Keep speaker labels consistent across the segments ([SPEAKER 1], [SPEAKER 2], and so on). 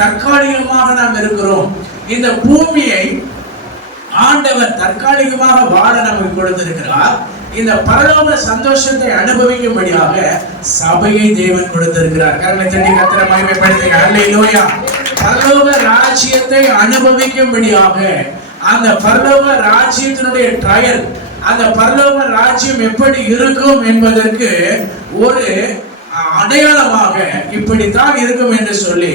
[SPEAKER 1] தற்காலிகமாக நாம் இருக்கிறோம். இந்த பூமியை ஆண்டவர் தற்காலிகமாக வாழ நமக்கு கொடுத்திருக்கிறார். இந்த பரலோக சந்தோஷத்தை அனுபவிக்கும்படியாக சபையை தேவன் கொடுத்திருக்கிறார். கரங்களை தட்டி கத்திர மகிமைப்படுத்துங்க. அல்லேலூயா பரலோக ராஜ்யத்தை அனுபவிக்கும்படியாக அந்த பரலோக ராஜ்யத்தினுடைய ட்ரையல் அந்த பரலோக ராஜ்யம் எப்படி இருக்கும் என்பதற்கு ஒரு அடையாளமாக இப்படித்தான் இருக்கும் என்று சொல்லி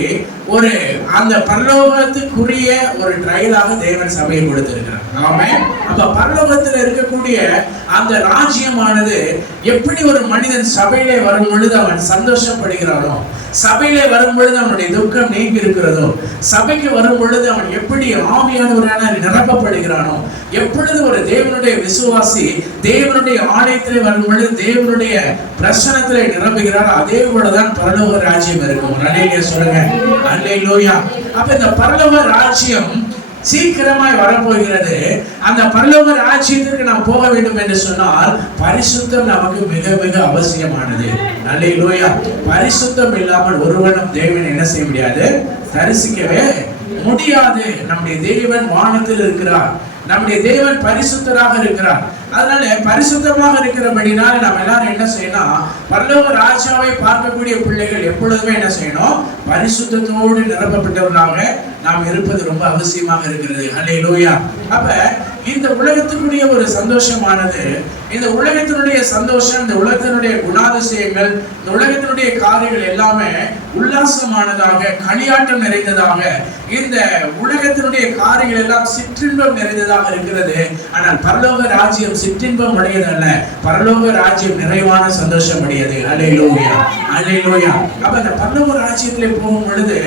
[SPEAKER 1] ஒரு அந்த பரலோகத்துக்குரிய ஒரு ட்ரையலாக தேவன் சபையை கொடுத்திருக்கிறார். ஆமே அப்ப பரலோகத்தில் இருக்கக்கூடிய அந்த ராஜ்யமானது எப்படி ஒரு மனிதன் சபையிலே வரும் பொழுது அவன் சந்தோஷப்படுகிறானோ சபையிலே வரும் பொழுது அவனுடைய துக்கம் நீங்கி இருக்கிறதோ சபைக்கு வரும் பொழுது அவன் எப்படி ஆவியானவரான நிரப்பப்படுகிறானோ எப்பொழுது ஒரு தேவனுடைய விசுவாசி தேவனுடைய ஆலயத்திலே வரும் பொழுது தேவனுடைய பிரசனத்திலே நிரம்புகிறார் அதே போலதான் பரலோக ராஜ்யம் இருக்கும். அலையிலே சொல்லுங்க. அல்லேலூயா. அப்ப இந்த பரலோக ராஜ்யம் சீக்கிரமாய் வரப்போகிறது. அந்த பரலோக ராஜ்யத்திற்கு நாம் போக வேண்டும் என்று சொன்னால் பரிசுத்தம் நமக்கு மிக மிக அவசியமானது. அல்லேலூயா. பரிசுத்தம் இல்லாமல் ஒருவனும் தேவன் என்ன செய்ய முடியாது? தரிசிக்கவே முடியாது. நம்முடைய தேவன் வானத்தில் இருக்கிறார். நம்முடைய தேவன் பரிசுத்தராக இருக்கிறார். அதனால பரிசுத்தமாக இருக்கிறபடினால நாம் எல்லாரும் என்ன செய்யணும் பரலோக ராஜாவை பார்க்கக்கூடிய பிள்ளைகள் எப்பொழுதுமே என்ன செய்யணும்? பரிசுத்தத்தோடு நிரப்பப்பட்டவர்களாக நாம் இருப்பது ரொம்ப அவசியமாக இருக்கிறது. ஹலே லோயா அப்ப இந்த உலகத்தினுடைய ஒரு சந்தோஷமானது இந்த உலகத்தினுடைய சந்தோஷம் இந்த உலகத்தினுடைய குணாதிசயங்கள் இந்த உலகத்தினுடைய காரியங்கள் எல்லாமே உல்லாசமானதாக களியாட்டம் நிறைந்ததாக இந்த உலகத்தினுடைய காரியங்கள் எல்லாம் சிற்றின்பம் நிறைந்ததாக இருக்கிறது. ஆனால் பரலோக ராஜ்யம் சிற்றின்பம் உடையதல்ல. பரலோக ராஜ்யம் நிறைவான சந்தோஷம் உடையது. அலையிலோயா அலையிலோயா அப்ப அந்த பரலோக ராஜ்யத்திலே போகும் பொழுது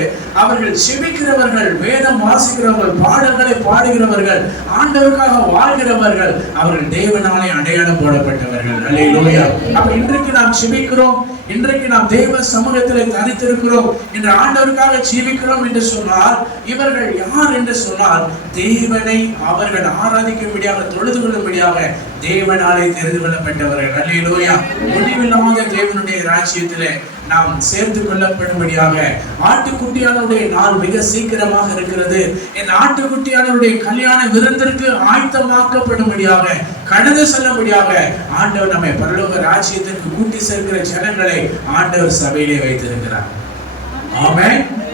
[SPEAKER 1] அவர்கள் செபிக்கிறவர்கள் வேதம் வாசிக்கிறவர்கள் பாடல்களை பாடுகிறவர்கள் ஆண்டவருக்காக வாழ்கிறவர்கள் அவர்கள் தேவனாலே அடையாளம் போடப்பட்டவர்கள். அலையிலோயா அப்ப இன்றைக்கு நாம் செபிக்கிறோம். இன்றைக்கு நாம் தெய்வ சமூகத்திலே தனித்திருக்கிறோம் என்று ஆண்டவருக்காக ஜீவிக்கிறோம் என்று சொன்னால் இவர்கள் யார் என்று சொன்னால் தேவனை அவர்கள் ஆராதிக்கும்படியாக தொழுது கொள்ளும்படியாக தேவனாலே தெரிந்து கொள்ளப்பட்டவர்கள் அல்லேலூயா. முடிவில்லாத தேவனுடைய ராஜ்யத்திலே நாம் சேர்த்து கொள்ளப்படும்படியாக ஆட்டுக்குட்டியானவருடைய நாள் மிக சீக்கிரமாக இருக்கிறது. என் ஆட்டுக்குட்டியானவருடைய கல்யாண விருந்திற்கு ஆயத்தமாக்கப்படும்படியாக கடந்து செல்லும்படியாக ஆண்டவர் நம்மை பரலோக ராஜ்யத்திற்கு கூட்டி சேர்க்கிற ஜனங்களை ஆண்டவர் சபையிலே வைத்திருக்கிறார். ஆமே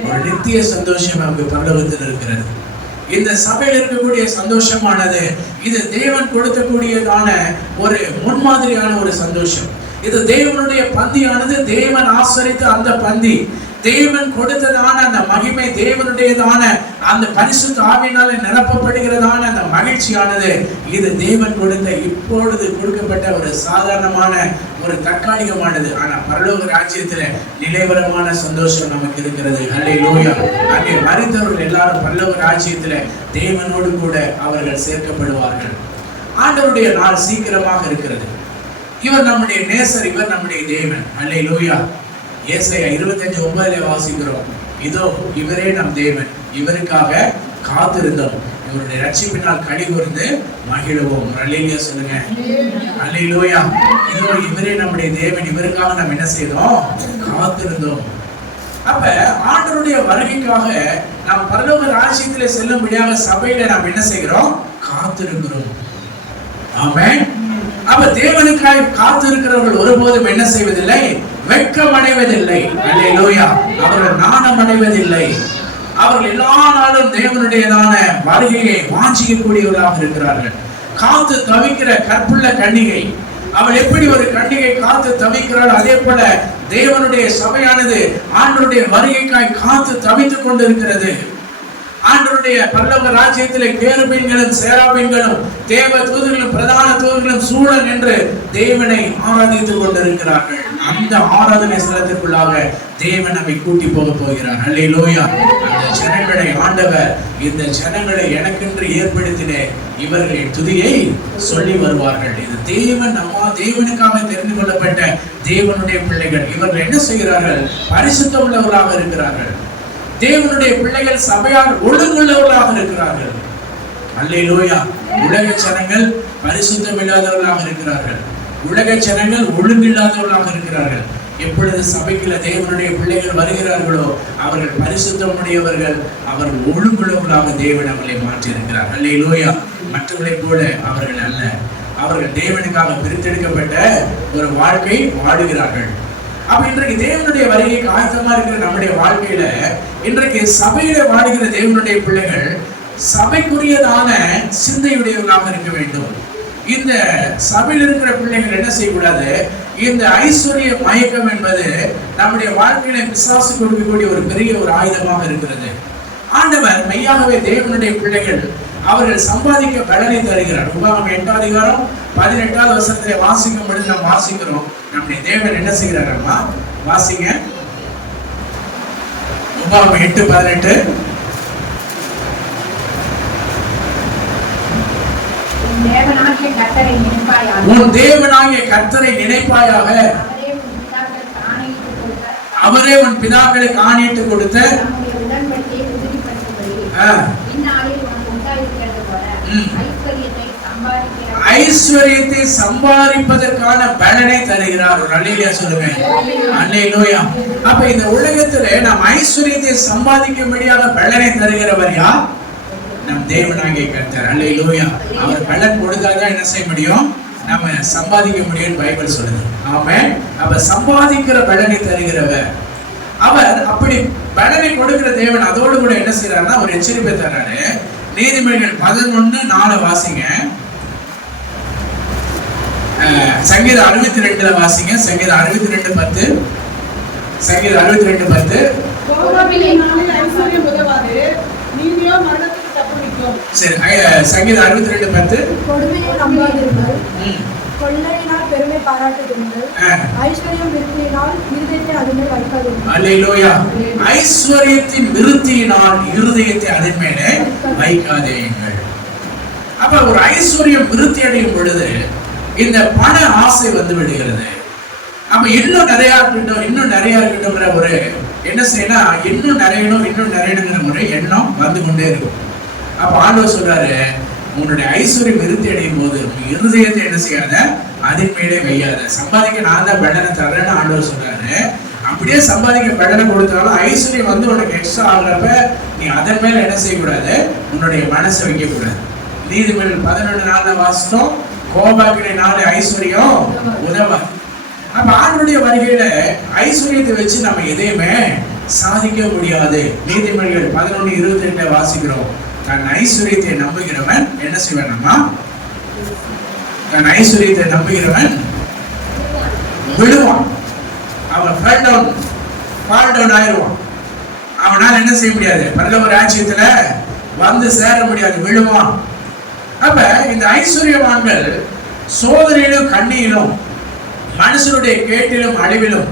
[SPEAKER 1] ஒரு நித்திய சந்தோஷம் நமக்கு பரலோகத்தில் இருக்கிறது. இந்த சபையில் இருக்கக்கூடிய சந்தோஷமானது இது தேவன் கொடுக்கக்கூடியதான ஒரு முன்மாதிரியான ஒரு சந்தோஷம். இது தேவனுடைய பந்தியானது தேவன் ஆசரித்த அந்த பந்தி. தேவன் கொடுத்ததான அந்த மகிமை தேவனுடையதான அந்த பரிசு ஆவினால நிரப்பப்படுகிறதான அந்த மகிழ்ச்சியானது. இது தேவன் கொடுத்த இப்பொழுது கொடுக்கப்பட்ட ஒரு சாதாரணமான ஒரு தற்காலிகமானது. ஆனா பரலோக ராஜ்யத்துல நிலைவரமான சந்தோஷம் நமக்கு இருக்கிறது. அல்லே லோயா அங்கே மறைந்தவர்கள் எல்லாரும் பரலோக ராஜ்யத்துல தேவனோடு கூட அவர்கள் சேர்க்கப்படுவார்கள். ஆண்டவருடைய நாள் சீக்கிரமாக இருக்கிறது. இவர் நம்முடைய நேசர் இவர் நம்முடைய தேவன். அல்லே லோயா ஏசையா இருபத்தஞ்சு ஒன்பதுல வாசிக்கிறோம். இதோ இவரே நம் தேவன். இவருக்காக காத்திருந்தோம். இவருடைய ரட்சிப்பினால் கனி கூர்ந்து மகிழ்வோம். அல்லேலியா சொல்லுங்க. அல்லேலூயா. இதோ இவரே நம்முடைய தேவன். இவருக்காக நாம் என்ன செய்தோம்? காத்திருந்தோம். அப்ப ஆண்டருடைய வருகைக்காக நாம் பரலோக ராஜ்யத்திலே செல்லும்படியாக சபையில நாம் என்ன செய்கிறோம்? காத்திருக்கிறோம். ஆமென். அப்ப தேவனுக்காய் காத்திருக்கிறவர்கள் ஒருபோதும் என்ன செய்வதில்லை? வெட்கம் அடைவதில்லை அவர்கள் நாணம் அடைவதில்லை அவர்கள் எல்லா நாளும் தேவனுடையதான வருகையை வாஞ்சிக்கக்கூடியவர்களாக இருக்கிறார்கள். காத்து தவிக்கிற கற்புள்ள கன்னிகை. அவள் எப்படி ஒரு கண்ணிகை காத்து தவிக்கிறாள்? அதே போல தேவனுடைய சபையானது ஆண்டனுடைய வருகைக்காய் காத்து தவித்துக் கொண்டிருக்கிறது. ஆண்டருடைய பல்லவ ராஜ்யத்திலே கேருபீன்களும் சேராபீன்களும் தேவ தூதர்களும் பிரதான தூதர்களும் சூழல் என்று தேவனை ஆராதித்துக் கொண்டிருக்கிறார்கள். அந்த ஆராதனை ஸ்தலத்திற்குள்ளாக தேவன் நம்மை கூட்டி போக போகிறார். அல்லே லோயா அந்த ஜனங்களை ஆண்டவர் இந்த ஜனங்களை எனக்கென்று ஏற்படுத்தின இவர்களின் துதியை சொல்லி வருவார்கள். இது தேவன் அம்மா தேவனுக்காக தெரிந்து கொள்ளப்பட்ட தேவனுடைய பிள்ளைகள். இவர்கள் என்ன செய்கிறார்கள்? பரிசுத்த உள்ளவர்களாக இருக்கிறார்கள். தேவனுடைய பிள்ளைகள் சபையால் ஒழுங்குள்ளவர்களாக இருக்கிறார்கள். அல்லை லோயா உலக ஜனங்கள் பரிசுத்தம் இல்லாதவர்களாக இருக்கிறார்கள். உலக ஜனங்கள் ஒழுங்கில்லாதவர்களாக இருக்கிறார்கள். எப்பொழுது சபைக்குள்ள தேவனுடைய பிள்ளைகள் வருகிறார்களோ அவர்கள் பரிசுத்தமுடையவர்கள் அவர் ஒழுங்குள்ளவர்களாக தேவன் அவர்களை மாற்றியிருக்கிறார். அல்லேலூயா. மற்றவர்களைப் போல அவர்கள் அல்ல. அவர்கள் தேவனுக்காக பிரித்தெடுக்கப்பட்ட ஒரு வாழ்க்கை வாடுகிறார்கள் அப்ப இன்றைக்கு தேவனுடைய வருகைக்கு ஆயத்தமா இருக்கிற நம்முடைய வாழ்க்கையில இன்றைக்கு சபையில வாழ்கிற தேவனுடைய பிள்ளைகள் சபைக்குரியதான சிந்தையுடையவர்களாக இருக்க வேண்டும். இந்த சபையில் இருக்கிற பிள்ளைகள் என்ன செய்யக்கூடாது? இந்த ஐஸ்வர்ய மயக்கம் என்பது நம்முடைய வாழ்க்கையில பிசாசு கொடுக்கக்கூடிய ஒரு பெரிய ஒரு ஆயுதமாக இருக்கிறது. ஆண்டவர் மெய்யாகவே தேவனுடைய பிள்ளைகள் அவர்கள் சம்பாதிக்க பலனை தருகிறார். உபாகம் எட்டாம் அதிகாரம் பதினெட்டாவது வருஷத்துல வாசிக்கும் பொழுது நாம் வாசிக்கிறோம். நம்முடைய தேவன் என்ன செய்கிறாரம்மா வாசிங்க. உபாகம் எட்டு பதினெட்டு.
[SPEAKER 2] உன் தேவனாகிய கர்த்தரை நினைப்பாயாக. அவரே உன் பிதாக்களுக்கு
[SPEAKER 1] ஆணையிட்டு கொடுத்த.
[SPEAKER 2] ஐஸ்வர்யத்தை
[SPEAKER 1] சம்பாதிப்பதற்கான பலனை தருகிறார். ஒரு அல்லையா சொல்லுங்க. அல்லையா அப்ப இந்த உலகத்துல நாம் ஐஸ்வர்யத்தை சம்பாதிக்கும்படியாக பலனை தருகிறவர் யார்? நம் தேவனாகிய கர்த்தர். அல்லையா அவர் பலன் கொடுத்தாதான் என்ன செய்ய முடியும்? நம்ம சம்பாதிக்க முடியும்னு பைபிள் சொல்லுது. ஆமென். அப்ப சம்பாதிக்கிற பலனை தருகிறவர். அவர் அப்படி பலனை கொடுக்கிற தேவன் அதோடு கூட என்ன செய்யறாருன்னா ஒரு எச்சரிப்பை தர்றாரு. நீதிமொழிகள் பதினொன்னு நாலு வாசிங்க. சங்கீதம் அறுபத்தி ரெண்டுல வாசிங்க. சங்கீதம் அறுபத்தி ரெண்டு பத்து. சங்கீதம் அறுபத்தி ரெண்டு பத்து சரி சங்கீதம் அறுபத்தி ரெண்டு பத்து
[SPEAKER 3] கொள்ளையினால் பெருமை பாராட்டுகிறீர்கள் ஐஸ்வர்யம் விரும்பினால் இருதயத்தை அதுமே வைக்காதீர்கள்
[SPEAKER 1] அல்லேலூயா. ஐஸ்வர்யத்தின் விருத்தியினால் இருதயத்தை அதன் மேலே அப்ப ஒரு ஐஸ்வர்யம் விருத்தி அடையும் பொழுது இந்த பண ஆசை வந்து விடுகிறது. அப்ப இன்னும் நிறைய இருக்கட்டும் இன்னும் நிறைய இருக்கட்டும்ங்கிற ஒரு என்ன செய்யணும் இன்னும் நிறையணும் இன்னும் நிறையணுங்கிற ஒரு எண்ணம் வந்து கொண்டே இருக்கும். அப்ப ஆண்டவர் சொல்றாரு உன்னுடைய ஐஸ்வர்யம் விருத்தி அடையும் போது இருதயத்தை என்ன செய்யாத? அதன் மேலே வையாத. சம்பாதிக்க நான் தான் பெடனை தர்றேன்னு ஆண்டவர் சொல்றாரு. அப்படியே சம்பாதிக்க பெடனை கொடுத்தாலும் ஐஸ்வர்யம் வந்து உனக்கு எக்ஸ்ட்ரா ஆகுறப்ப நீ அதன் மேல என்ன செய்யக்கூடாது? உன்னுடைய மனசை வைக்கக்கூடாது. நீதிமன்ற பதினொன்று நாள்ல வாசித்தோம். கோபாக்கினை நாள் ஐஸ்வர்யம் உதவாது அப்ப ஆண்டுடைய வருகையில ஐஸ்வர்யத்தை வச்சு நம்ம எதையுமே சாதிக்க முடியாது. நீதிமொழிகள் பதினொன்று இருபத்தி ரெண்டு வாசிக்கிறோம். தன் ஐஸ்வர்யத்தை நம்புகிறவன் என்ன செய்வானம்மா தன் ஐஸ்வர்யத்தை நம்புகிறவன் விழுவான். அவன் ஃபால் டவுன் ஃபால் டவுன் ஆயிடுவான். அவனால என்ன செய்ய முடியாது? பரலோக ராஜ்யத்துல வந்து சேர முடியாது விழுவான். அப்ப இந்த ஐஸ்வர்யவான்கள் சோதனையிலும் கண்ணியிலும் மனுஷனுடைய கேட்டிலும் அழிவிலும்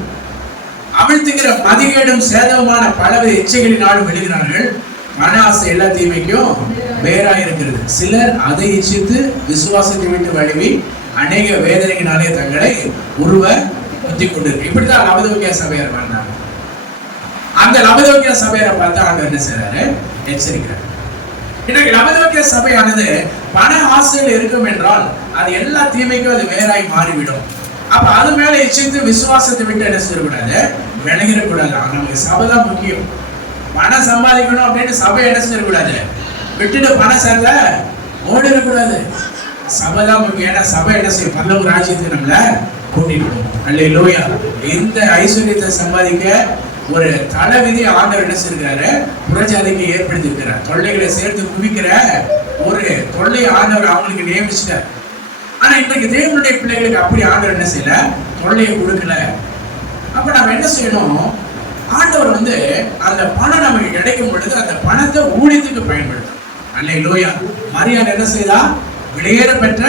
[SPEAKER 1] அமிழ்த்துகிற மதிகேடும் சேதமான பலவித இச்சைகளினாலும் விழுகிறார்கள். மன ஆசை எல்லா தீமைக்கும் வேறா இருக்கிறது. சிலர் அதை இச்சித்து விசுவாசத்தை விட்டு வழுவி அநேக வேதனையினாலே தங்களை உருவ குத்தி கொண்டிருக்கு இப்படிதான் லபதோக்கிய சபையார் வாழ்ந்தாங்க. அந்த லபதோக்கிய சபையாரை பார்த்து ஆண்டு என்ன செய்றாரு? எச்சரிக்கிறார். இன்னைக்கு லபதோக்கிய சபையானது பண ஆசையில் இருக்கும் என்றால் அது எல்லா தீமைக்கும் அது வேறாய் மாறிவிடும். அப்ப அது மேல இச்சித்து விசுவாசத்தை விட்டு என்ன செய்யக்கூடாது? விலகிடக்கூடாது. நமக்கு சபை தான் முக்கியம். பணம் சம்பாதிக்கணும் அப்படின்னு சபை என்ன செய்யக்கூடாது விட்டுட்டு பணம் சேர்ந்த ஓடிடக்கூடாது. சபை தான் முக்கியம். ஏன்னா சபை என்ன செய்யும்? பல்லவ ராஜ்யத்துக்கு நம்மள கூட்டிட்டு போகும் அல்ல லோயா இந்த ஐஸ்வர்யத்தை சம்பாதிக்க ஒரு தலைவிதி ஆண்டவர் என்ன செய்கிறாரு புறஜாதிக்கு ஏற்படுத்தி இருக்கிறார் தொல்லைகளை சேர்த்து குவிக்கிற ஒரு தொல்லை ஆண்டவர் அவங்களுக்கு நியமிச்சிட்டார். ஆனா இன்றைக்கு தேவனுடைய பிள்ளைகளுக்கு அப்படி ஆண்டவர் என்ன செய்யல? தொல்லையை கொடுக்கல. அப்ப நம்ம என்ன செய்யணும்? ஆண்டவர் வந்து அந்த பணம் நமக்கு கிடைக்கும் பொழுது அந்த பணத்தை ஊழியத்துக்கு பயன்படுத்தும். அல்ல லோயா மரியாதை என்ன செய்தா? வெளியேற பெற்ற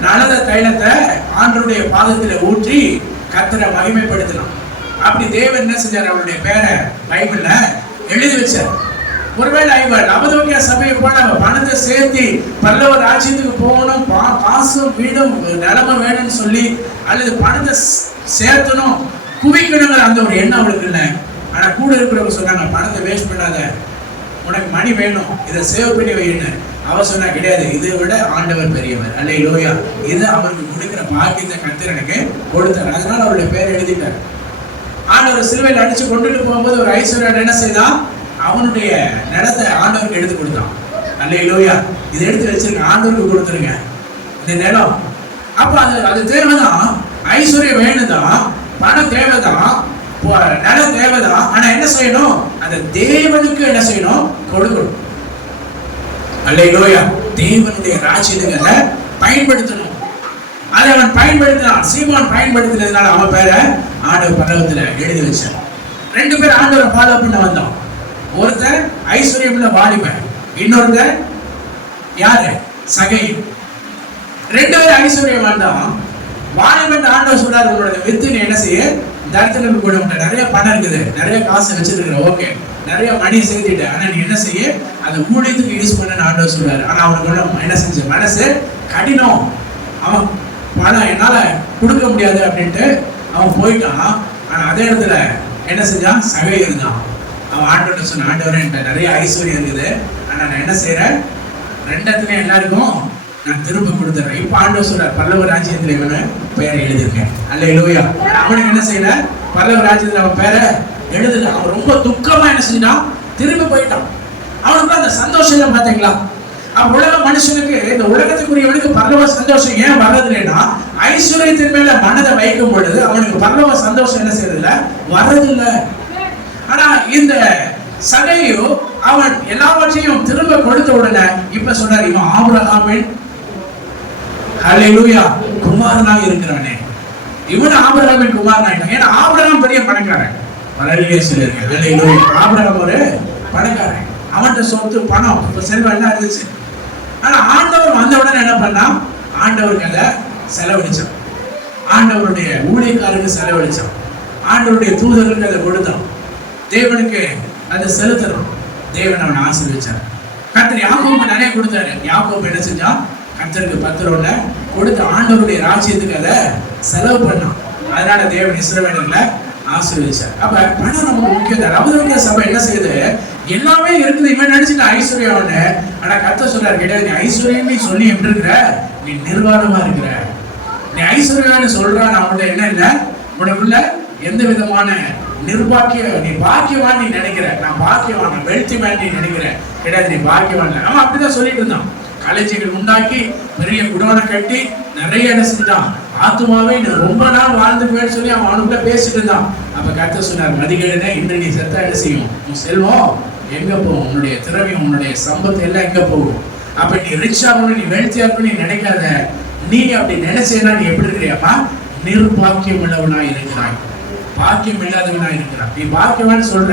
[SPEAKER 1] நலத தைலத்தை ஆண்டருடைய பாதத்தில் ஊற்றி கத்தரை மகிமைப்படுத்தலாம் அப்படி தேவன் என்ன செஞ்சார்? அவருடைய பேரை பைபிள்ல எழுதி வச்சார். ஒருவேளை இவர் நவதோக்கிய சபையை போல அவன் பணத்தை சேர்த்து பல்லவ ராஜ்யத்துக்கு போகணும் பா- காசும் வீடும் நிலமை வேணும்னு சொல்லி அல்லது பணத்தை சேர்த்தணும் குவிக்கணுங்கிற அந்த ஒரு எண்ணம் அவளுக்கு இல்லை. ஆனா கூட இருக்கிறவங்க சொன்னாங்க பணத்தை வேஸ்ட் பண்ணாத. உனக்கு மணி வேணும். இதை சேவ் பண்ணி வைன்னு. அவ சொன்னா கிடையாது. இதை விட ஆண்டவர் பெரியவர். அல்ல லோயா இது அவருக்கு கொடுக்கிற பாக்கியத்தை கத்தர் எனக்கு கொடுத்தார். அதனால அவருடைய பேர் எழுதிட்டார். ஆண்டவர் சிலுவையில் அடிச்சு கொண்டுட்டு போகும்போது ஒரு ஐஸ்வர்யன் என்ன செய்தான் அவனுடைய நிலத்தை ஆண்டவருக்கு எடுத்து கொடுத்தான். அல்ல லோயா இதை எடுத்து வச்சிருக்க ஆண்டவருக்கு கொடுத்துருங்க. இந்த நிலம். அப்போ அது அது தேவைதான். ஐஸ்வர்யம் வேணுதான் பணம் தேவைதான் நிலம் தேவைதான் ஆனா என்ன செய்யணும்? அந்த தேவனுக்கு என்ன செய்யணும்? கொடுக்கணும். அல்லையோயா தேவனுடைய ராஜ்யத்துகளை பயன்படுத்தணும். அதை அவன் பயன்படுத்தினான். சீமான் பயன்படுத்தினதுனால அவன் பேரை ஆண்டவர் பரவத்துல எழுதி வச்சான் ரெண்டு பேர் ஆண்டவரை ஃபாலோ பண்ண வந்தான் ஒருத்தன் ஐஸ்வர்யம்ல வாலிபன் இன்னொருத்தன் யாரு? சகை. ரெண்டு பேரும் ஐஸ்வர்யவான் தான் வாலிபன் ஆண்டவர் சொல்றாரு உங்களோட வித்து நீ என்ன செய்ய? தரித்திரம் கூட உன்கிட்ட. நிறைய பணம் இருக்குது. நிறைய காசு வச்சிருக்கிற ஓகே. நிறைய மணி சேர்த்துட்டு ஆனா நீ என்ன செய்ய? அதை ஊழியத்துக்கு யூஸ் பண்ணு ஆண்டவர் சொல்றாரு. ஆனா அவனுக்கு என்ன செஞ்ச மனசு கடினம். அவன் பணம் என்னால கொடுக்க முடியாது அப்படின்ட்டு அவன் போயிட்டான். ஆனா அதே இடத்துல என்ன செஞ்சான்? சகை இருந்தான். அவன் ஆண்டவர்கிட்ட சொன்ன ஆண்டவர் என்கிட்ட நிறைய ஐஸ்வர்யம் இருக்குது. ஆனா நான் என்ன செய்யறேன்? ரெண்டத்துலயும் எல்லாருக்கும் நான் திரும்ப கொடுத்துறேன் இப்போ ஆண்டவர் சொல்ற பல்லவ ராஜ்யத்தில் இவனை பெயரை எழுதியிருக்கேன். அல்ல லோயா அவனுக்கு என்ன செய்யல? பல்லவ ராஜ்யத்தில் அவன் பேரை எழுதல. அவன் ரொம்ப துக்கமா என்ன செஞ்சான் திரும்ப போயிட்டான். அவனுக்கு அந்த சந்தோஷம் இல்லை பார்த்தீங்களா அப்ப உலக மனுஷனுக்கு இந்த உலகத்துக்குரியவனுக்கு பரலவ சந்தோஷம் ஏன் வர்றதில்லைன்னா ஐஸ்வர்யத்தின் மேல மனதை வைக்கும் பொழுது அவனுக்கு பரலவ சந்தோஷம் என்ன செய்யறதில்ல? வர்றதில்ல. ஆனா இந்த சகையோ அவன் எல்லாவற்றையும் திரும்ப கொடுத்த உடனே இப்ப சொல்றாரு இவன் ஆபிரகாமின் ஹalleluya. குமாரனாக இருக்கிறவனே. இவன் ஆபிரகாமின் குமாரனா ஆயிட்டான் ஏன்னா ஆபரகம் பெரிய பணக்காரன். வரலையே சொல்லியிருக்கேன் ஹalleluya. ஆபிரகாம் ஒரு பணக்காரன். அவன்கிட்ட சொத்து பணம். இப்போ செல்வம் எல்லாம் இருந்துச்சு. ஆனா ஆண்டவர் வந்த உடனே என்ன பண்ணா ஆண்டவருக்கு அதை செலவழிச்சான். ஆண்டவருடைய ஊழியக்காரருக்கு செலவழிச்சான். ஆண்டவருடைய தூதர்களுக்கு அதை கொடுத்தோம் தேவனுக்கு அதை செலுத்தணும். தேவன் அவனை ஆசீர்வச்சார். கர்த்தர் யாக்கோபுக்கு நிறைய கொடுத்தாரு. யாக்கோபு என்ன செஞ்சான்? கர்த்தருக்கு பத்து ரோல கொடுத்து ஆண்டவருடைய ராஜ்யத்துக்கு அதை செலவு பண்ணான். அதனால தேவன் இஸ்ரவேலர்ல ஆசீர்வதிச்சார். அப்ப பணம் நமக்கு முக்கியம் ரவதோக்கிய சபை என்ன செய்யுது? எல்லாமே இருக்குது. இவன் நினைச்சுட்டு ஐஸ்வர்யம் ஆனா கத்த சொல்றாரு கிடையாது நீ ஐஸ்வர்யம் நீ சொல்லி எப்படி இருக்கிற நீ நிர்வாணமா இருக்கிற. நீ ஐஸ்வர்யான்னு சொல்றான். அவன்கிட்ட என்ன இல்லை? உனக்குள்ள எந்த விதமான நிர்பாக்கிய நீ பாக்கியவான் நீ நினைக்கிற. நான் பாக்கியவான் நான் வெல்த்தி நீ நினைக்கிறேன் கிடையாது நீ பாக்கியவான் அவன் அப்படிதான் சொல்லிட்டு இருந்தான் காலேஜுகள் உண்டாக்கி பெரிய குடோனை கட்டி நிறைய என்ன செஞ்சான். ஆத்துமாவே ரொம்ப நாள் வாழ்ந்துக்குவேன்னு சொல்லி அவன் அவனுக்குள்ள பேசிட்டு இருந்தான். அப்ப கத்த சொன்னார் மதிகேடனே இன்று நீ செத்தா என்ன செய்யும்? உன் செல்வம் எங்க போகும்? உன்னுடைய திறமை உன்னுடைய சம்பத்து எல்லாம் எங்க போகும்? அப்ப நீ ரிச் நீ வெல்த்தி நீ நினைக்காத. நீ அப்படி நினைச்சேன்னா நீ எப்படி இருக்கிறியாப்பா? நிர்பாக்கியம் உள்ளவனா இருக்கிறாய். பாக்கியம் இல்லாதவனா இருக்கிறான் நீ பாக்கியவான்னு சொல்ற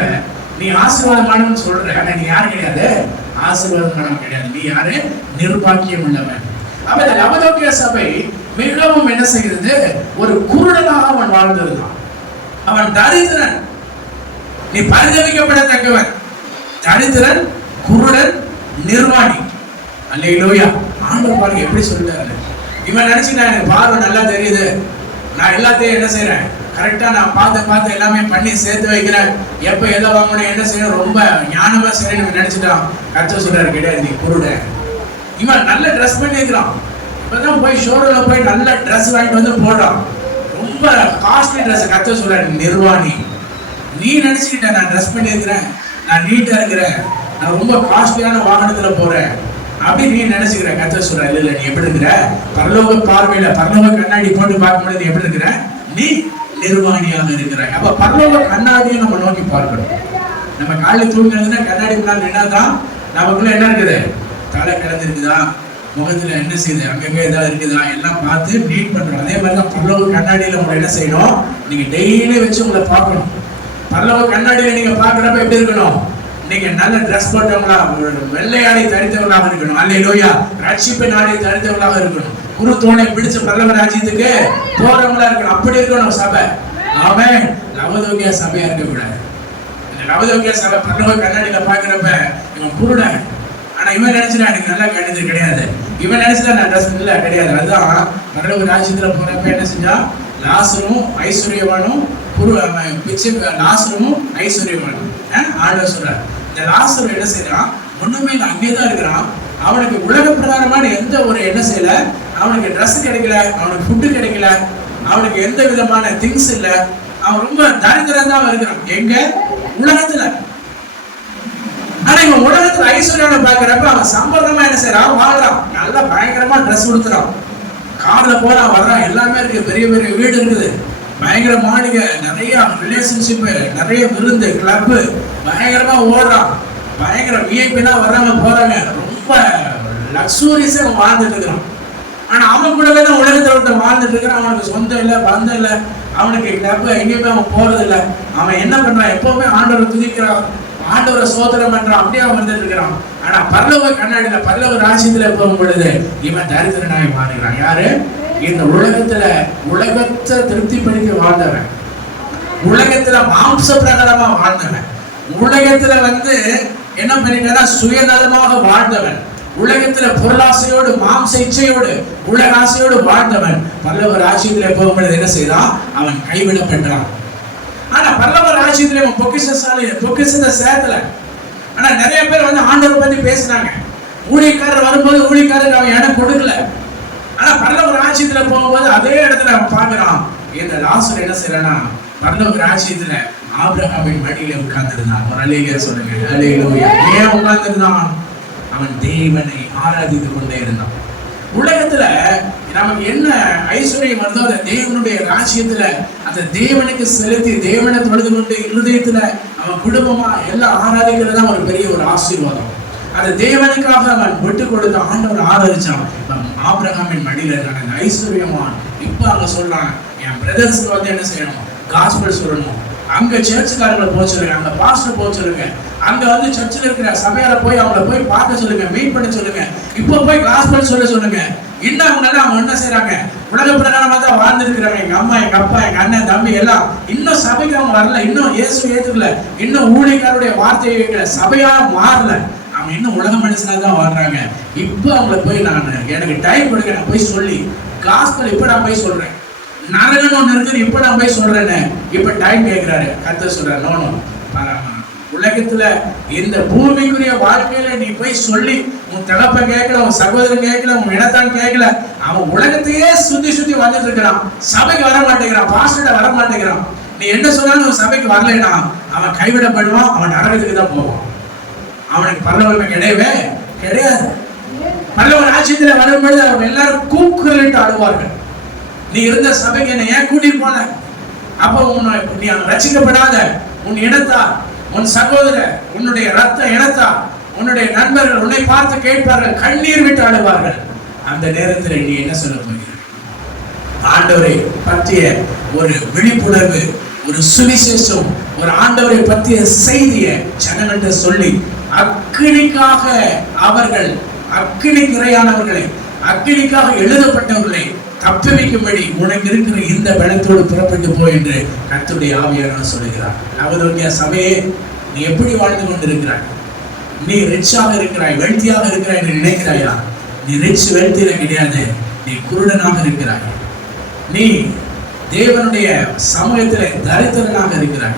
[SPEAKER 1] நீ ஆசீர்வாதமானவன் சொல்ற. ஆனா நீ யாரு கிடையாது? ஆசீர்வாதமானவன் கிடையாது. நீ யாரு? நிர்பாக்கியம் உள்ளவன் அப்ப இந்த லவதோக்கிய சபை மிகவும் என்ன செய்கிறது? ஒரு குருடனாக அவன் வாழ்ந்திருந்தான். அவன் தரித்திரன். நீ பரிதவிக்கப்படத்தக்கவன். தரித்திரன் குருடன் நிர்வாணி. அல்லையிலோயா ஆண்டவர் பாருங்க எப்படி சொல்லிட்டாரு. இவன் நினைச்சுட்டா எனக்கு பார்வை நல்லா தெரியுது. நான் எல்லாத்தையும் என்ன செய்யறேன் கரெக்டாக நான் பார்த்து பார்த்து எல்லாமே பண்ணி சேர்த்து வைக்கிறேன். எப்போ எதை வாங்கணும் என்ன செய்யணும் ரொம்ப ஞானமாக செய்யணும் நினச்சிட்டான் நினைச்சிட்டான் கர்த்தர் கிடையாது நீ குருடன் இவன் நல்ல ட்ரெஸ் பண்ணியிருக்கிறான் இப்பதான் போய் ஷோரூமில் போய் நல்ல ட்ரெஸ் வாங்கிட்டு வந்து போடுறான். ரொம்ப காஸ்ட்லி ட்ரெஸ் கத்த சொல்கிறார் நிர்வாணி. நீ நினச்சிக்கிட்ட நான் ட்ரெஸ் பண்ணியிருக்கிறேன். நான் நீட்டாக இருக்கிறேன். நான் ரொம்ப காஸ்ட்லியான வாகனத்தில் போகிறேன் அப்படி நீ நினைச்சுக்கிற கத்த சொல்ற இல்ல இல்ல நீ எப்படி இருக்கிற? பரலோக பார்வையில பரலோக கண்ணாடி போட்டு பார்க்கும்போது நீ எப்படி இருக்கிற? நீ நிர்வாகியாக இருக்கிறாங்க. அப்ப பரலோக கண்ணாடியை நம்ம நோக்கி பார்க்கணும் நம்ம காலையில் தூங்குறதுன்னா கண்ணாடி முன்னால் நின்னாதான் நமக்குள்ள என்ன இருக்குது? தலை கிடந்திருக்குதா? முகத்துல என்ன செய்யுது? அங்கங்க ஏதாவது இருக்குதா? எல்லாம் பார்த்து நீட் பண்றோம். அதே மாதிரி தான் பல்லவ கண்ணாடியில உங்களை என்ன செய்யணும்? நீங்க டெய்லி வச்சு உங்களை பார்க்கணும். பல்லவ கண்ணாடியில நீங்க பாக்குறப்ப எப்படி இருக்கணும்? நீங்க நல்ல ட்ரெஸ் போட்டவங்களா வெள்ளையாடை தரித்தவர்களாக இருக்கணும். அல்ல லோயா ரட்சிப்பு நாடை தரித்தவர்களாக இருக்கணும். குரு தோணை பிடிச்ச பல்லவ ராஜ்யத்துக்கு போறவங்களா இருக்கணும். அப்படி இருக்கணும் சபை. ஆமே லவதோக்கிய சபையா இருக்கக்கூடாது இந்த நவதோக்கிய சபை பல்லவ கண்ணாடியில பாக்குறப்ப இவன் குருடன். ஆனா இவன் நினைச்சுனா எனக்கு நல்லா கணிதம் கிடையாது. இவன் நினைச்சுதான் நான் ட்ரெஸ் இல்லை கிடையாது. அதுதான் பல்லவ ராஜ்யத்துல போறப்ப என்ன செஞ்சா? லாசரும் ஐஸ்வர்யவானும் குரு பிச்சை லாசரும் ஐஸ்வர்யவானும். ஆண்டவர் சொல்றார். இந்த லாசர் என்ன செய்யறான் ஒண்ணுமே இல்லை அங்கேயே தான் இருக்கிறான். அவனுக்கு உலக பிரகாரமான எந்த ஒரு என்ன செய்யல? அவனுக்கு ட்ரெஸ் கிடைக்கல அவனுக்கு ஃபுட்டு கிடைக்கல அவனுக்கு எந்த விதமான திங்ஸ் இல்லை. அவன் ரொம்ப தரித்திரம் தான் இருக்கிறான். எங்க? உலகத்துல. ஆனா இவன் உலகத்துல ஐஸ்வர்யோட பாக்குறப்ப அவன் சம்பந்தமா என்ன செய்யறான் வாழ்றான். நல்லா பயங்கரமா ட்ரெஸ் கொடுத்துறான் கார்ல போறான் வர்றான். எல்லாமே இருக்கு. பெரிய பெரிய வீடு இருக்குது. பயங்கர மாளிகை நிறைய ரிலேஷன்ஷிப்பு நிறைய விருந்து கிளப்பு பயங்கரமா ஓடுறான். பயங்கர விஐபிலாம் வர்றாங்க போறாங்க. ரொம்ப லக்ஸூரியஸா அவன் வாழ்ந்துட்டு இருக்கிறான். ஆனா அவன் கூடவே தான் உலகத்துல ஒருத்தர் வாழ்ந்துட்டு இருக்கிறான் அவனுக்கு சொந்தம் இல்லை பந்தம் இல்லை. அவனுக்கு டப்பு எங்கேயுமே அவன் போறது அவன் என்ன பண்றான்? எப்பவுமே ஆண்டவரை துதிக்கிறான். ஆண்டவரை சோதனம் பண்றான். அப்படியே அவன் வந்துட்டு இருக்கிறான். ஆனா பல்லவ கண்ணாடியில பல்லவ ராஜ்யத்துல போகும் பொழுது இவன் தரித்திரனாய் மாறுகிறான். யாரு? இந்த உலகத்துல உலகத்தை திருப்திப்படுத்தி வாழ்ந்தவன். உலகத்துல மாம்ச பிரகாரமா வாழ்ந்தவன். உலகத்துல வந்து என்ன பண்ணிட்டா சுயநலமாக வாழ்ந்தவன். உலகத்துல பொருளாசையோடு மாம்ச இச்சையோடு உலக ஆசையோடு வாழ்ந்தவன் பல்லவ ராஜ்யத்துல போகும்பொழுது என்ன செய்யறான் அவன் கைவிடப்பட்டான். ஆனா பல்லவ ராஜ்யத்துல அவன் பொக்கிஷசாலி பொக்கிஷத்தை சேர்த்தல ஆனா நிறைய பேர் வந்து ஆண்டவரை பத்தி பேசுனாங்க ஊழியக்காரர் வரும்போது ஊழியக்காரருக்கு அவன் இடம் கொடுக்கல. ஆனா பல்லவ ராஜ்யத்துல போகும்போது அதே இடத்துல அவன் பாக்குறான் இந்த லாசர் என்ன செய்யறானா பல்லவ ராஜ்யத்துல ஆபிரகாமின் மடியில உட்கார்ந்திருந்தான். ஒரு அலையில சொல்லுங்க. அலையிலூயா ஏன் உட்கார்ந்திருந்தான்? அவன் தேவனை ஆராதித்து கொண்டே இருந்தான். உலகத்துல நமக்கு என்ன ஐஸ்வர்யம் வருதோ அந்த தேவனுடைய ராஜ்யத்துல அந்த தேவனுக்கு செலுத்தி தேவனை தொழுது கொண்டு இருதயத்துல அவன் குடும்பமா எல்லாம் ஆராதிக்கிறது தான் ஒரு பெரிய ஒரு ஆசீர்வாதம். அந்த தேவனுக்காக அவன் விட்டு கொடுத்த ஆண்டவர் ஆதரிச்சான் ஆபிரகாமின் மடியில நடந்த ஐஸ்வர்யமான் இப்ப அங்க சொல்றான் என் பிரதர்ஸ்க்கு வந்து என்ன செய்யணும்? காஸ்பிள் சொல்லணும். அங்க சர்ச்சுக்காரங்களை போக சொல்லுங்க அங்க பாஸ்டர் போக சொல்லுங்க அங்க வந்து சர்ச்சில் இருக்கிற சபையார போய் அவங்கள போய் பார்க்க சொல்லுங்க மீட் பண்ண சொல்லுங்க. இப்போ போய் காஸ்பல் சொல்ல சொல்லுங்க. இன்னும் அவங்க எல்லாம் அவங்க என்ன செய்யறாங்க உலக பிரகாரமாக தான் வாழ்ந்துருக்கிறாங்க எங்க அம்மா எங்க அப்பா எங்க அண்ணன் தம்பி எல்லாம். இன்னும் சபைக்கு அவங்க வரல. இன்னும் இயேசு ஏத்துக்கல. இன்னும் ஊழியக்காரருடைய வார்த்தையை கேட்கல. சபையா மாறல. அவங்க இன்னும் உலக மனுஷனா தான் வாழ்றாங்க. இப்போ அவங்கள போய் நான் எனக்கு டைம் கொடுக்க நான் போய் சொல்லி காஸ்பல் இப்போ நான் போய் சொல்றேன். நரகன் ஒன்று இருக்குது. இப்போ நான் போய் சொல்றேன்னு. இப்போ டைம் கேட்கிறாரு கத்த சொல்றேன் நோ பரவாயில்ல. உலகத்துல இந்த பூமிக்குரிய வாழ்க்கையில நீ போய் சொல்லி உன் தகப்ப கேட்கல உன் சகோதரன் கேட்கல உன் இடத்தான் கேட்கல அவன் உலகத்தையே சுத்தி சுத்தி வந்துட்டு இருக்கிறான். சபைக்கு வர மாட்டேங்கிறான் பாஸ்டர்ட வர மாட்டேங்கிறான். நீ என்ன சொன்னாலும் உன் சபைக்கு வரலைனா அவன் கைவிடப்படுவான் அவன் நரகத்துக்கு தான் போவான். அவனுக்கு பரலோகமே கிடையவே கிடையாது. பல்லவ ராஜ்யத்துல வரும்பொழுது அவன் எல்லாரும் கூக்குரலிட்டு ஆடுவார்கள். நீ இருந்த சபைக்கு என்ன ஏன் கூட்டிட்டு போன? அப்போ உன்னை நீ ரசிக்கப்படாத உன் இனத்தா உன் சகோதரர் உன்னுடைய ரத்த இனத்தா உன்னுடைய நண்பர்கள் உன்னை பார்த்து கேட்பார்கள் கண்ணீர் விட்டு அழுவார்கள். அந்த நேரத்தில் நீ என்ன சொல்ல போகிறாய் ஆண்டவரை பற்றிய ஒரு விழிப்புணர்வு ஒரு சுவிசேஷம் ஒரு ஆண்டவரை பற்றிய செய்தியை ஜனங்கள்ட்ட சொல்லி அக்கினிக்காக அவர்கள் அக்கினி இரையானவர்களை அக்கினிக்காக எழுதப்பட்டவர்களை தப்புவிக்கும்படி உனக்கு இருக்கிற இந்த பலத்தோடு புறப்பட்டு போ என்று கத்துடைய ஆவியான சொல்லுகிறார். அவருடைய சபையே நீ எப்படி வாழ்ந்து கொண்டிருக்கிறாய்? நீ ரிச்சாக இருக்கிறாய் வெல்த்தியாக இருக்கிறாய் என்று நினைக்கிறாயா? நீ ரிச் வெல்த்தியில கிடையாது. நீ குருடனாக இருக்கிறாய். நீ தேவனுடைய சமூகத்தில் தரித்திரனாக இருக்கிறாய்.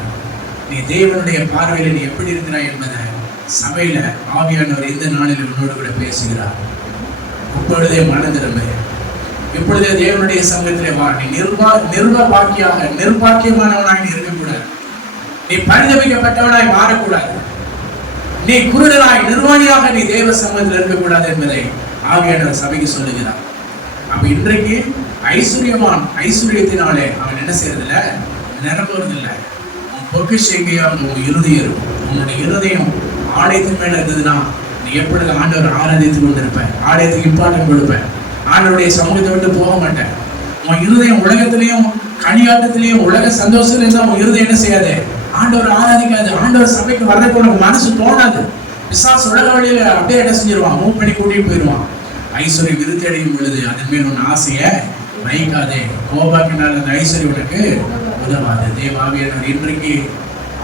[SPEAKER 1] நீ தேவனுடைய பார்வையில் நீ எப்படி இருக்கிறாய் என்பதை சபையில ஆவியானவர் இந்த நாளில் உன்னோடு கூட பேசுகிறார். இப்பொழுதே மனதிருமை இப்பொழுதே தேவனுடைய சங்கத்திலே வா. நீ நிர்வா நிர்வபாக்கியாக நிர்பாக்கியமானவனாய் நீ இருக்கக்கூடாது. நீ பரிதபிக்கப்பட்டவனாய் மாறக்கூடாது. நீ குருடனாய் நிர்வாணியாக நீ தேவ சமூகத்தில் இருக்கக்கூடாது என்பதை ஆவியானவர் சபைக்கு சொல்லுகிறார். அப்ப இன்றைக்கு ஐஸ்வர்யமான் ஐஸ்வர்யத்தினாலே அவன் என்ன செய்யறதில்ல நிரம்புறதில்ல. உன் பொக்கிஷங்கையா உன் இருதயம் இருக்கும். உன்னுடைய இருதயம் ஆலயத்தின் மேல இருந்ததுன்னா நீ எப்பொழுது ஆண்டவர் ஆராதித்து கொண்டிருப்ப ஆலயத்துக்கு இம்பார்ட்டன் கொடுப்பேன் ஆண்டருடைய சமூகத்தை விட்டு போக மாட்டேன். உன் இருதயம் உலகத்திலையும் கனியாட்டத்திலையும் உலக சந்தோஷத்துல இருந்தா உன் இருதயம் என்ன செய்யாது? ஆண்டவர் ஆராதிக்காது. ஆண்டவர் சபைக்கு வர்றதுக்கு உனக்கு மனசு தோணாது. பிசாசு உலக வழியில அப்படியே என்ன செஞ்சிருவான்? மூவ் பண்ணி கூட்டிட்டு போயிடுவான். ஐஸ்வர்யம் விருத்தி அடையும் பொழுது அதன் மேல் உன் ஆசையை வைக்காதே கோபாக்கினால் அந்த ஐஸ்வர்யம் உனக்கு உதவாது. தேவ ஆவியானவர் இன்றைக்கு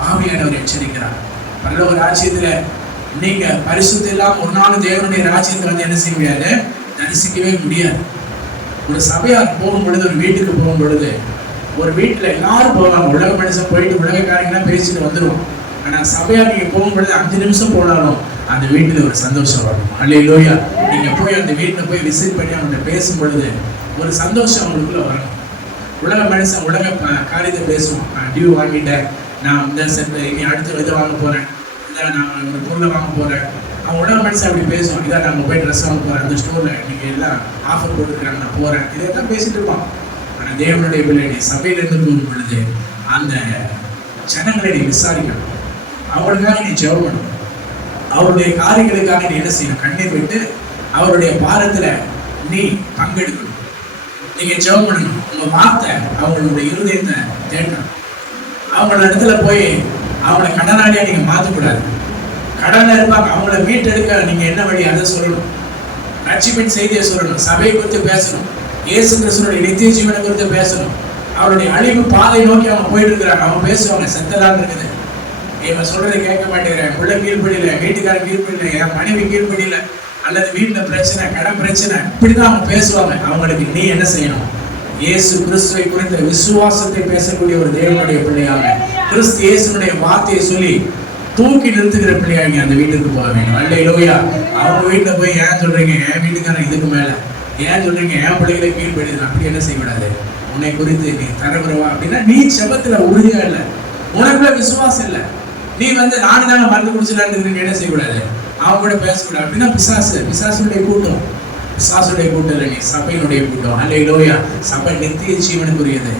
[SPEAKER 1] ஆவியானவர் எச்சரிக்கிறார். பரலோக ராஜ்யத்துல நீங்க பரிசுத்த இல்லாம ஒரு நாள் தேவனுடைய ராஜ்யத்தை வந்து என்ன செய்ய முடியாது? தரிசிக்கவே முடியாது. ஒரு சபையார் போகும் பொழுது ஒரு வீட்டுக்கு போகும் பொழுது ஒரு வீட்டில் எல்லாரும் போகலாம் உலக மனுஷன் போயிட்டு உலகக்காரங்களாம் பேசிட்டு வந்துடுவோம் ஆனால் சபையார் நீங்கள் போகும் போகும்பொழுது அஞ்சு நிமிஷம் போனாலும் அந்த வீட்டில் ஒரு சந்தோஷம் வரும். அல்லையிலோயா நீங்கள் போய் அந்த வீட்டில் போய் விசிட் பண்ணி அவங்கள்ட்ட பேசும் பொழுது ஒரு சந்தோஷம் அவங்களுக்குள்ள வரணும் உலக மனுஷன் உலக காரியத்தை பேசுவோம். நான் டியூ வாங்கிட்டேன். நான் இந்த செட் இனி அடுத்த இதை வாங்க போகிறேன் இந்த நான் ஒரு பொருளை வாங்க போகிறேன் அவன் உலக மனுஷன் அப்படி பேசுவோம் இதான் நான் மொபைல் ட்ரெஸ் வாங்க போகிறேன் அந்த ஸ்டோரில் நீங்க எல்லாம் ஆஃபர் போட்டுருக்காங்க நான் போறேன். தான் பேசிட்டு இருப்பான் ஆனால் தேவனுடைய பிள்ளைகளை சபையிலேருந்து சபையிலிருந்து போகும் பொழுது அந்த ஜனங்களை நீ விசாரிக்கணும். அவங்களுக்காக நீ ஜெபம் அவருடைய காரியங்களுக்காக நீ என்ன செய்யணும்? கண்ணீர் விட்டு அவருடைய பாரத்தில் நீ பங்கெடுக்கணும். நீங்கள் ஜெவம் பண்ணணும் உங்கள் வார்த்தை அவங்களுடைய இருதயத்தை தேடணும் அவங்கள இடத்துல போய் அவங்கள கடனாளியா நீங்கள் மாற்றக்கூடாது கடன் இருப்பாங்க அவங்கள மீட்டெடுக்க நீங்கள் என்ன வழி? அதை சொல்லணும். அச்சீவ்மெண்ட் செய்தியை சொல்லணும். சபையை குறித்து பேசணும். இயேசு கிறிஸ்துவனுடைய நித்திய ஜீவனை குறித்து பேசணும். அவருடைய அழிவு பாதை நோக்கி அவங்க போயிட்டு இருக்கிறாங்க அவங்க பேசுவாங்க செத்தலாம் இருக்குது. இவன் சொல்றதை கேட்க மாட்டேங்கிறேன். பிள்ளை கீழ்படியில வீட்டுக்காரன் கீழ்படியில என் மனைவி கீழ்படியில அல்லது வீட்டுல பிரச்சனை கடன் பிரச்சனை இப்படிதான் அவங்க பேசுவாங்க. அவங்களுக்கு நீ என்ன செய்யணும்? இயேசு கிறிஸ்துவை குறித்த விசுவாசத்தை பேசக்கூடிய ஒரு தேவனுடைய பிள்ளையாக கிறிஸ்து இயேசுனுடைய வார்த்தையை சொல்லி தூக்கி நிறுத்துகிற பிள்ளையாங்க அந்த வீட்டுக்கு போக வேணும் அல்ல லோயா அவங்க வீட்டில் போய் ஏன் சொல்கிறீங்க என் வீட்டுக்காரன் இதுக்கு மேலே. ஏன் சொல்கிறீங்க என் பிள்ளைகளை கீழ்ப்படுது அப்படி என்ன செய்யக்கூடாது? உன்னை குறித்து நீ தரவுறவா அப்படின்னா நீ செபத்தில் உறுதியாக இல்லை. உனக்குள்ள விசுவாசம் இல்லை. நீ வந்து நானு தானே மருந்து குடிச்சலான்னு என்ன செய்யக்கூடாது? அவங்க கூட பேசக்கூடாது. அப்படின்னா பிசாசு. பிசாசுடைய கூட்டம். பிசாசுடைய கூட்டம் இல்லை நீ சபையினுடைய கூட்டம். அல்ல லோயா சபை நித்திய ஜீவனுக்குரியது.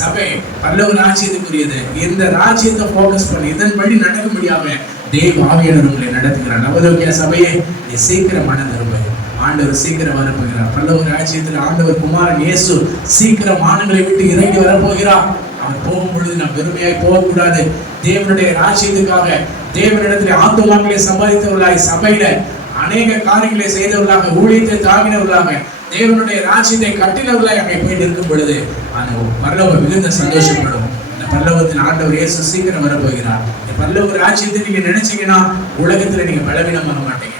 [SPEAKER 1] சபை பல்லவ ராஜ்யத்துக்குரியது. இந்த ராஜ்யத்தை ஃபோக்கஸ் பண்ணி இதன்படி நடக்க முடியாம தேவ ஆவியானவர் உங்களை நடத்துகிறார். நவதோக்கிய சபையை நீ சீக்கிரம் மனம் ஆண்டவர் சீக்கிரம் வரப்போகிறார் பல்லவ ராஜ்யத்தில் ஆண்டவர் குமாரன் இயேசு சீக்கிரம் மானங்களை விட்டு இறங்கி வரப்போகிறார் அவர் போகும் பொழுது நாம் பெருமையாய் போகக்கூடாது. தேவனுடைய ராஜ்யத்துக்காக தேவனிடத்தில் ஆத்துமாக்களை சம்பாதித்தவர்களாய் சபையில அநேக காரியங்களை செய்தவர்களாக ஊழியத்தை தாங்கினவர்களாக தேவனுடைய ராஜ்யத்தை கட்டினவர்களாய் அங்கே போய் நிற்கும் பொழுது அந்த பல்லவ மிகுந்த சந்தோஷப்படும். இந்த பல்லவத்தின் ஆண்டவர் இயேசு சீக்கிரம் வரப்போகிறார். இந்த பல்லவ ராஜ்யத்தை நீங்க நினைச்சீங்கன்னா உலகத்துல நீங்க பலவீனமாக மாட்டீங்க.